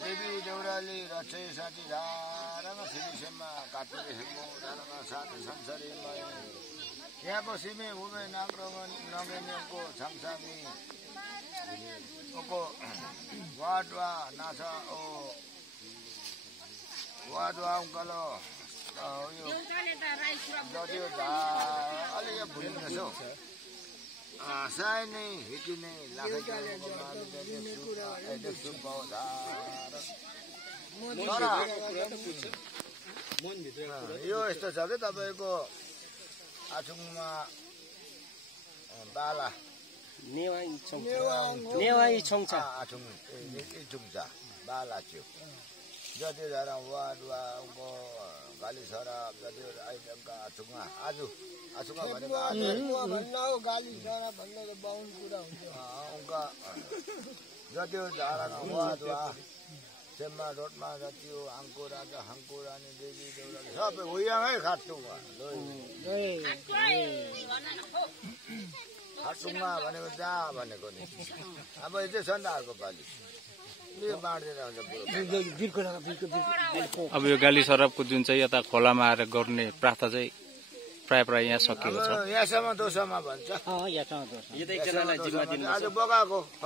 देवी देउराली रचै साथी धारामा फिलिसेममा काटुले हेर्नु धारामा साथी संसारीमा यहाँको सिमे उमे नागरगन नगेनियमको छाङछाङी ओको वाडवा नासा ओ वाडवा उकालो यो जति अलि यहाँ भुलिँदैछ हौ साय नै हिटिने यो यस्तो छ कि तपाईँको आछुङमा बाला नेवाई छोङचा आछुङ इचुङचा बाला छु जति धारा वाडवा उनको गाली सराब जति आइटमका आछुङमा आछुङमा भनेको गाली सराब भन्ने त बाहुन कुरा हुन्छ उनका जति धारामा वाडवा सेम्मा रोडमा जति हाङको राजा हाङको रानी देवी देउराली सबै उयाङै खाटुङमा खाटुङमा भनेको जहाँ भनेको नि अब यो चाहिँ छ नि त अर्को पालि अब यो गाली सराबको जुन चाहिँ यता खोलामा आएर गर्ने प्रथा चाहिँ प्राय यहाँ सकिएको छ यहाँसम्म दोसोमा भन्छ यहाँसम्म दोसो यो त एकजनालाई जिम्मा दिनु आज बगाएको